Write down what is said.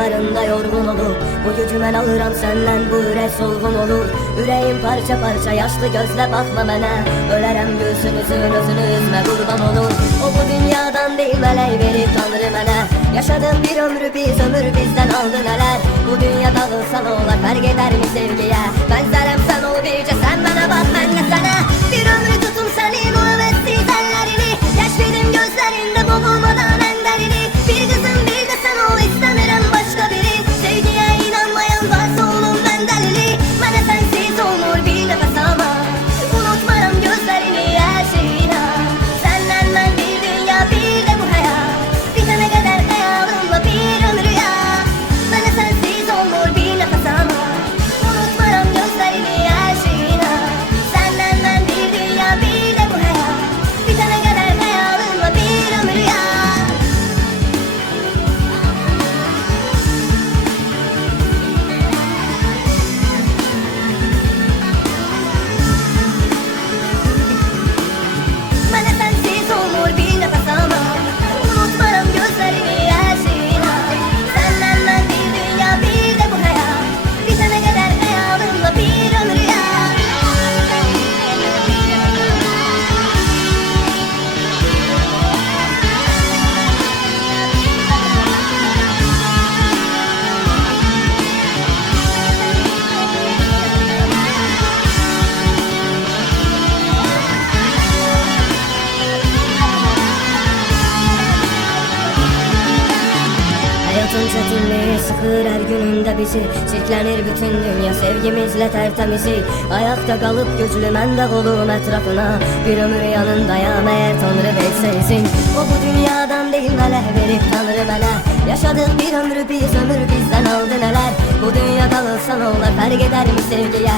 yarında yorgun olur. Bu gücü ben alıram senden bu ürək solğun olur. Ürəyim parça parça yaşlı gözlə baxma mənə Ölərəm gülsünüzün özünü üzmə qurban olur. O bu dünyadan değil mələk verib tanrı mənə Yaşadığım bir ömrü biz ömür bizdən aldı nələr Bu dünya dağılsa nə olar fərq edər mi sevgiyə Bənzərəm Hayatın çetinliği sıkır her gününde bizi. Çirklenir bütün dünya sevgimizle tertemizi. Ayakta kalıp güçlü mən de kolum etrafına. Bir ömür yanındayam eğer Tanrı verse izin O bu dünyadan değil melek verip Tanrı mənə Yaşadığım bir ömrü biz ömür bizden aldı neler? Bu dünya kalırsa ne olur fark eder mi sevgiye